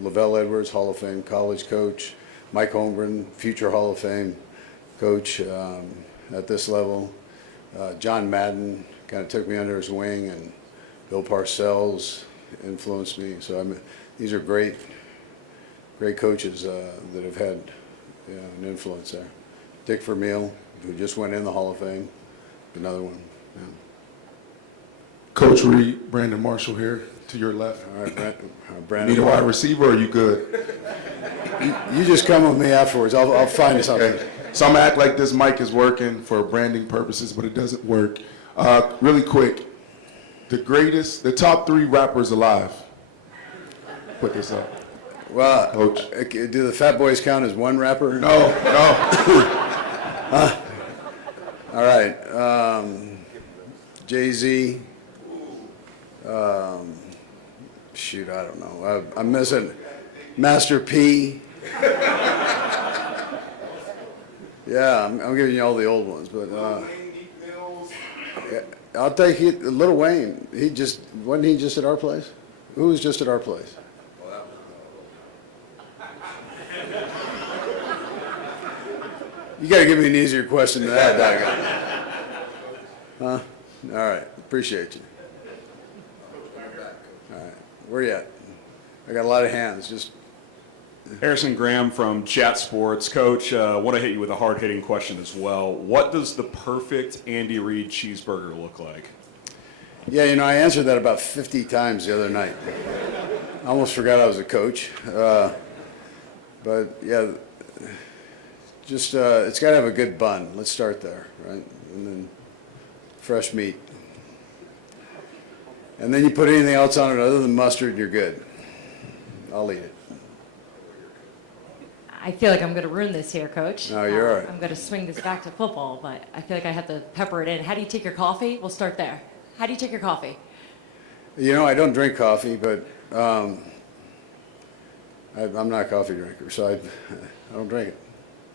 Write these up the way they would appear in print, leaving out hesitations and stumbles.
Lavelle Edwards, Hall of Fame college coach. Mike Holmgren, future Hall of Fame coach at this level. John Madden kind of took me under his wing, and Bill Parcells influenced me. So these are great coaches that have had an influence there. Dick Vermeil, who just went in the Hall of Fame, another one. Yeah. Coach Reid, Brandon Marshall here to your left. All right, Brandon. Need a wide receiver, or are you good? You just come with me afterwards. I'll find something. Okay. So I'm gonna act like this mic is working for branding purposes, but it doesn't work. Really quick, the top 3 rappers alive. Put this up. Well, Coach. Do the Fat Boys count as one rapper? No. All right. Jay-Z. Shoot, I don't know. I'm missing Master P. Yeah, I'm giving you all the old ones, but I'll take Lil Wayne. Wasn't he just at our place? Who was just at our place? You got to give me an easier question than that, Doug. Huh? All right. Appreciate you. All right. Where you at? I got a lot of hands. Just Harrison Graham from Chat Sports. Coach, I want to hit you with a hard-hitting question as well. What does the perfect Andy Reid cheeseburger look like? Yeah, I answered that about 50 times the other night. I almost forgot I was a coach. But yeah, just it's got to have a good bun. Let's start there, right? And then fresh meat. And then you put anything else on it other than mustard, you're good. I'll eat it. I feel like I'm going to ruin this here, Coach. No, you're all right. I'm going to swing this back to football, but I feel like I have to pepper it in. How do you take your coffee? We'll start there. How do you take your coffee? I don't drink coffee, but I'm not a coffee drinker, so I don't drink it.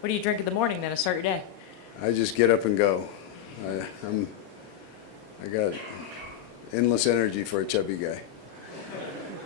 What do you drink in the morning then to start your day? I just get up and go. I got endless energy for a chubby guy.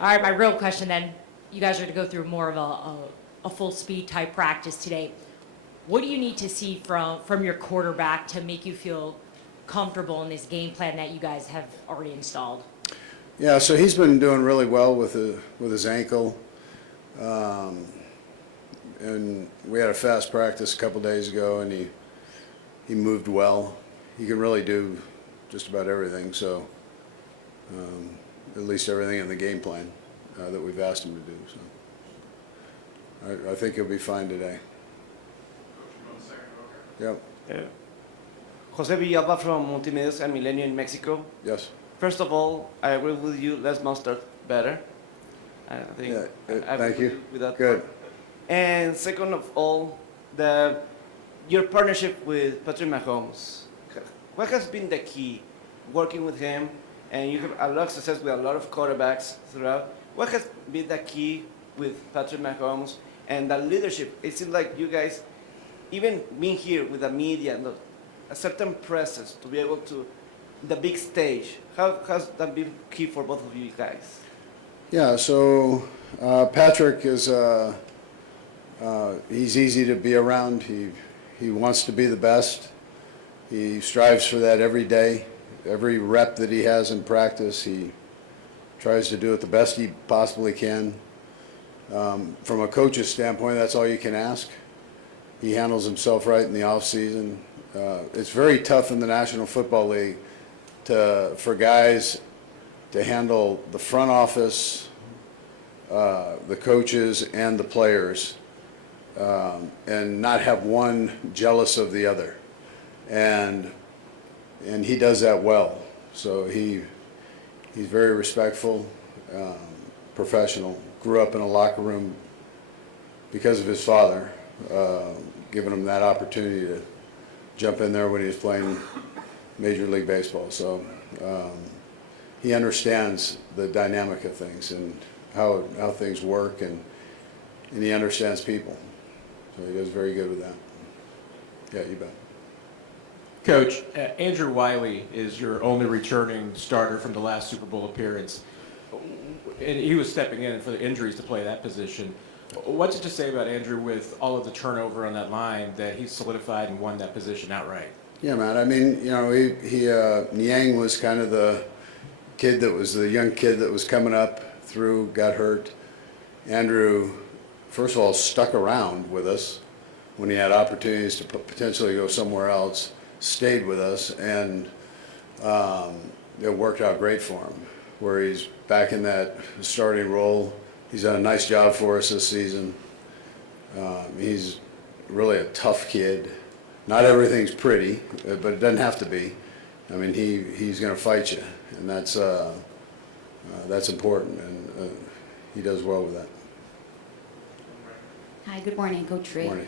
All right, my real question then. You guys are going to go through more of a full speed type practice today. What do you need to see from your quarterback to make you feel comfortable in this game plan that you guys have already installed? Yeah, so he's been doing really well with his ankle. And we had a fast practice a couple days ago, and he moved well. He can really do just about everything, so at least everything in the game plan that we've asked him to do. So I think he'll be fine today. Yep. Jose Villalba from Multimedios and Milenio in Mexico. Yes. First of all, I agree with you. Less mustard, better. I think. Yeah, I thank agree you. with that. Good. And second of all, your partnership with Patrick Mahomes. What has been the key working with him? And you have a lot of success with a lot of quarterbacks throughout. What has been the key with Patrick Mahomes and the leadership? It seems like you guys, even being here with the media, a certain presence to be able to, the big stage. How has that been key for both of you guys? Yeah, so Patrick is, he's easy to be around. He wants to be the best. He strives for that every day. Every rep that he has in practice, he tries to do it the best he possibly can. From a coach's standpoint, that's all you can ask. He handles himself right in the off season. It's very tough in the National Football League for guys to handle the front office, the coaches, and the players, and not have one jealous of the other. And he does that well. So he's very respectful, professional. Grew up in a locker room because of his father, giving him that opportunity to jump in there when he was playing Major League Baseball. So he understands the dynamic of things and how things work, and he understands people. So he does very good with that. Yeah, you bet. Coach, Andrew Wiley is your only returning starter from the last Super Bowl appearance. and he was stepping in for the injuries to play that position. What's it to say about Andrew with all of the turnover on that line that he solidified and won that position outright? Yeah, man. I mean, Niang was kind of the young kid that was coming up through, got hurt. Andrew, first of all, stuck around with us when he had opportunities to potentially go somewhere else, stayed with us, and it worked out great for him, where he's back in that starting role. He's done a nice job for us this season. He's really a tough kid. Not everything's pretty, but it doesn't have to be. I mean, he's going to fight you, and that's important, and he does well with that. Hi, good morning, Coach Ray. Morning.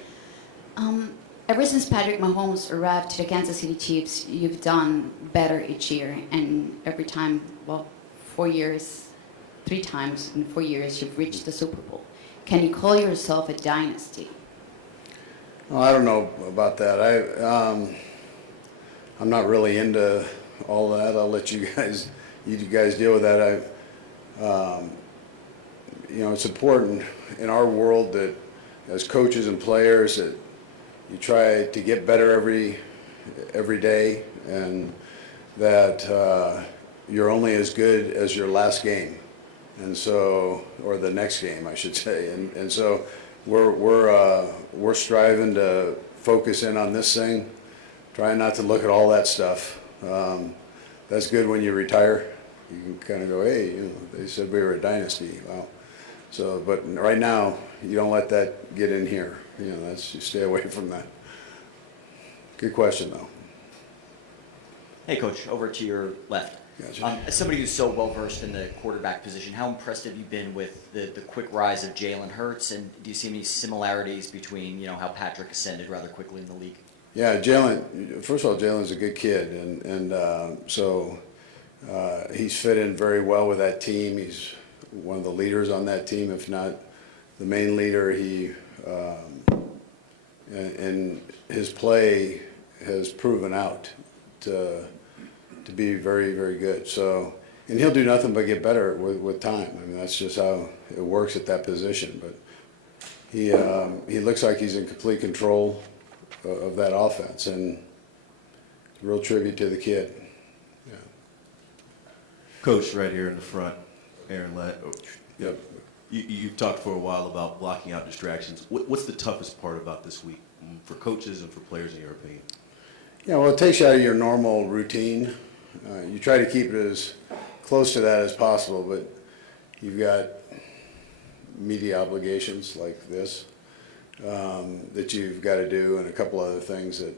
Ever since Patrick Mahomes arrived to the Kansas City Chiefs, you've done better each year, and every time, 4 years, 3 times in 4 years, you've reached the Super Bowl. Can you call yourself a dynasty? Well, I don't know about that. I'm not really into all that. I'll let you guys deal with that. It's important in our world that as coaches and players that you try to get better every day, and that you're only as good as your last game, and so, or the next game, I should say, and so we're striving to focus in on this thing, trying not to look at all that stuff. That's good when you retire. You can kind of go, hey, they said we were a dynasty. Well, so, but right now, you don't let that get in here. You stay away from that. Good question, though. Hey, Coach, over to your left. Gotcha. As somebody who's so well versed in the quarterback position, how impressed have you been with the quick rise of Jalen Hurts, and do you see any similarities between how Patrick ascended rather quickly in the league? Yeah, Jalen. First of all, Jalen's a good kid, and so he's fit in very well with that team. He's one of the leaders on that team, if not the main leader. And his play has proven out to be very, very good. So, and he'll do nothing but get better with time. I mean, that's just how it works at that position. But he looks like he's in complete control of that offense, and real tribute to the kid. Yeah. Coach, right here in the front, Aaron Lett. Yep. You've talked for a while about blocking out distractions. What's the toughest part about this week for coaches and for players, in your opinion? Yeah, well, it takes you out of your normal routine. You try to keep it as close to that as possible, but you've got media obligations like this that you've got to do, and a couple other things that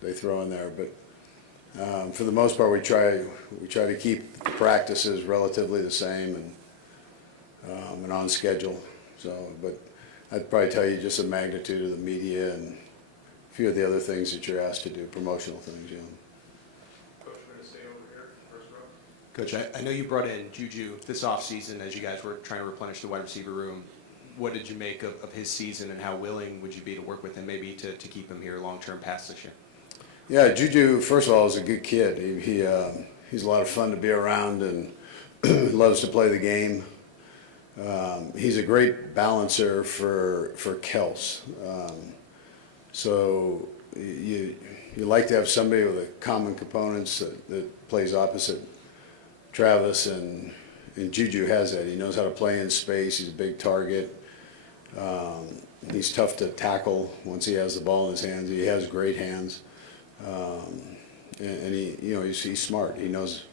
they throw in there. But for the most part, we try to keep the practices relatively the same and on schedule. So, but I'd probably tell you just the magnitude of the media and a few of the other things that you're asked to do, promotional things. Coach, we're going to stay over here, first row. Coach, I know you brought in Juju this offseason as you guys were trying to replenish the wide receiver room. What did you make of his season, and how willing would you be to work with him maybe to keep him here long-term past this year? Yeah, Juju, first of all, is a good kid. He's a lot of fun to be around and loves to play the game. He's a great balancer for Kels. So you like to have somebody with a common components that plays opposite Travis, and Juju has that. He knows how to play in space. He's a big target. He's tough to tackle once he has the ball in his hands. He has great hands, and he's smart. He knows,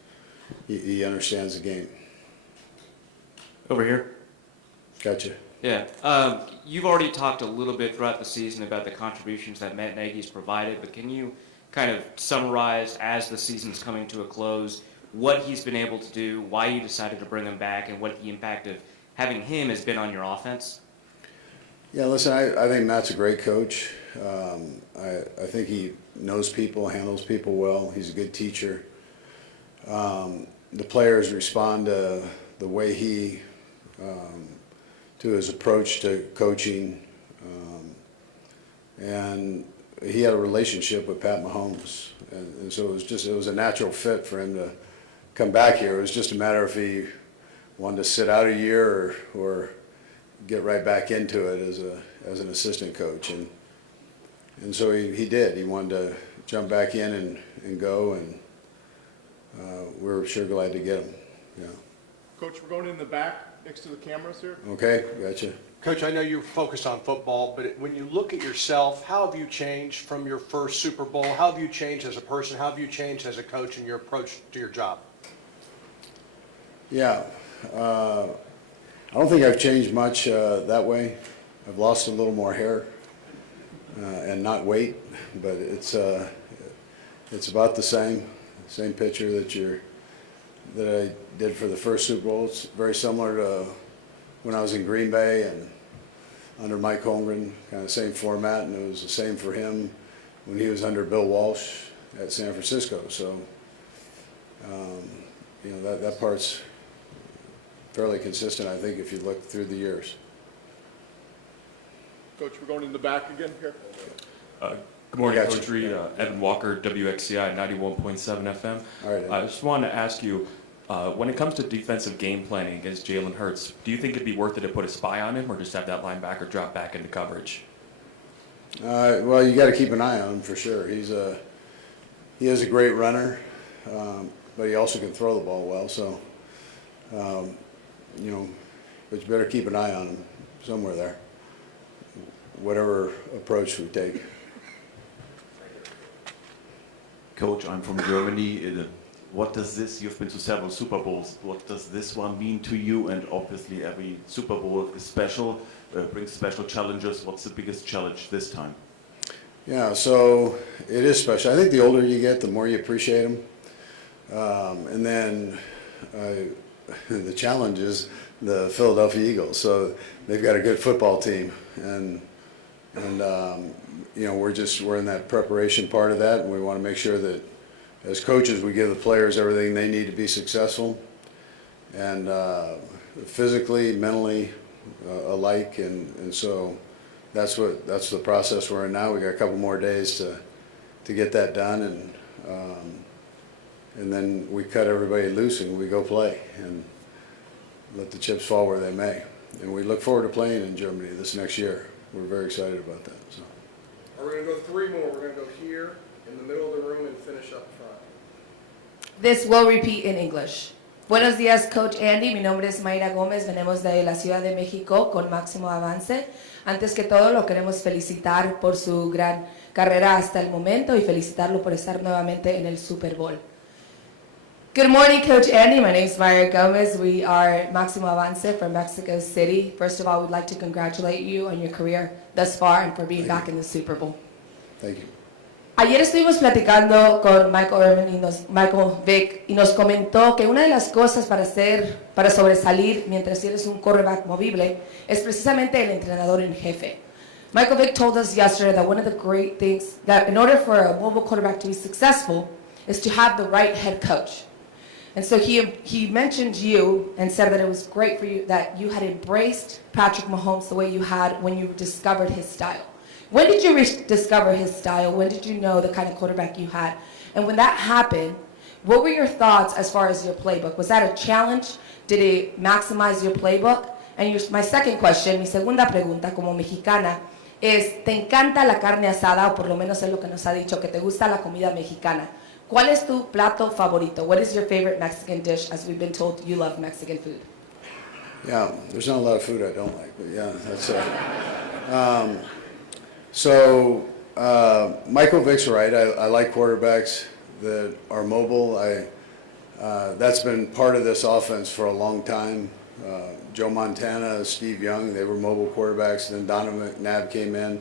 he understands the game. Over here. Gotcha. Yeah. You've already talked a little bit throughout the season about the contributions that Matt Nagy's provided, but can you kind of summarize, as the season's coming to a close, what he's been able to do, why you decided to bring him back, and what the impact of having him has been on your offense? Yeah, listen, I think Matt's a great coach. I think he knows people, handles people well. He's a good teacher. The players respond to the way he, to his approach to coaching. And he had a relationship with Pat Mahomes. And so it was a natural fit for him to come back here. It was just a matter if he wanted to sit out a year or get right back into it as an assistant coach. And so he did. He wanted to jump back in and go, and we're sure glad to get him. Yeah. Coach, we're going in the back next to the cameras here. Okay, gotcha. Coach, I know you're focused on football, but when you look at yourself, how have you changed from your first Super Bowl? How have you changed as a person? How have you changed as a coach in your approach to your job? Yeah. I don't think I've changed much that way. I've lost a little more hair and not weight, but it's about the same picture that I did for the first Super Bowl. It's very similar to when I was in Green Bay and under Mike Holmgren, kind of same format, and it was the same for him when he was under Bill Walsh at San Francisco. So, that part's fairly consistent, I think, if you look through the years. Coach, we're going in the back again here. Good morning, Gotcha. Coach Reid. Evan Walker, WXCI 91.7 FM. All right, I just wanted to ask you, when it comes to defensive game planning against Jalen Hurts, do you think it'd be worth it to put a spy on him or just have that linebacker drop back into coverage? Well, you got to keep an eye on him for sure. He is a great runner, but he also can throw the ball well. So, but you better keep an eye on him somewhere there, whatever approach we take. Coach, I'm from Germany. What does this, you've been to several Super Bowls, what does this one mean to you? And obviously every Super Bowl is special, brings special challenges. What's the biggest challenge this time? Yeah, so it is special. I think the older you get, the more you appreciate them. And then the challenge is the Philadelphia Eagles. So they've got a good football team, and we're in that preparation part of that, and we want to make sure that as coaches we give the players everything they need to be successful, and physically, mentally alike, and so that's the process we're in now. We got a couple more days to get that done, and then we cut everybody loose and we go play and let the chips fall where they may. And we look forward to playing in Germany this next year. We're very excited about that. So. We're going to go three more. We're going to go here, in the middle of the room, and finish up front. This will repeat in English. Buenos días, Coach Andy. Mi nombre es Mayra Gómez. Venimos de la Ciudad de México con máximo avance. Antes que todo, lo queremos felicitar por su gran carrera hasta el momento y felicitarlo por estar nuevamente en el Super Bowl. Good morning, Coach Andy. My name is Mayra Gomez. We are Maximo Avance from Mexico City. First of all, we'd like to congratulate you on your career thus far and for being back in the Super Bowl. Thank you. Ayer estuvimos platicando con Michael Vick y nos comentó que una de las cosas para sobresalir mientras eres un quarterback movible es precisamente el entrenador en jefe. Michael Vick told us yesterday that one of the great things that in order for a mobile quarterback to be successful is to have the right head coach. And so he mentioned you and said that it was great for you that you had embraced Patrick Mahomes the way you had when you discovered his style. When did you discover his style? When did you know the kind of quarterback you had? And when that happened, what were your thoughts as far as your playbook? Was that a challenge? Did it maximize your playbook? And my second question, mi segunda pregunta como mexicana, es, ¿te encanta la carne asada? O por lo menos es lo que nos ha dicho, que te gusta la comida mexicana. ¿Cuál es tu plato favorito? What is your favorite Mexican dish, as we've been told you love Mexican food? Yeah, there's not a lot of food I don't like, but yeah, that's So Michael Vick's right. I like quarterbacks that are mobile. That's been part of this offense for a long time. Joe Montana, Steve Young, they were mobile quarterbacks. Then Donovan McNabb came in,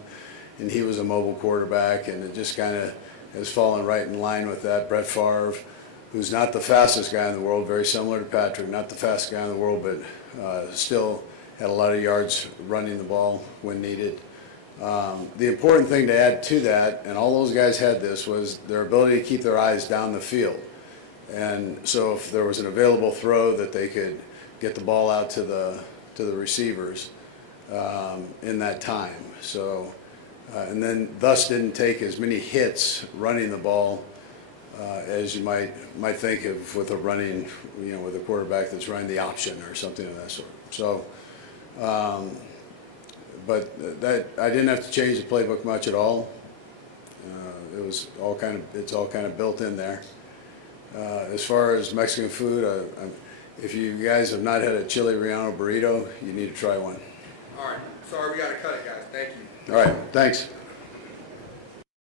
and he was a mobile quarterback, and it just kind of has fallen right in line with that. Brett Favre, who's not the fastest guy in the world, very similar to Patrick, not the fastest guy in the world, but still had a lot of yards running the ball when needed. The important thing to add to that, and all those guys had this, was their ability to keep their eyes down the field. And so if there was an available throw that they could get the ball out to the receivers in that time. So, and then thus didn't take as many hits running the ball as you might think of with a running, with a quarterback that's running the option or something of that sort. So, but that I didn't have to change the playbook much at all. It's all kind of built in there. As far as Mexican food, if you guys have not had a chili relleno burrito, you need to try one. All right. Sorry, we got to cut it, guys. Thank you. All right. Thanks.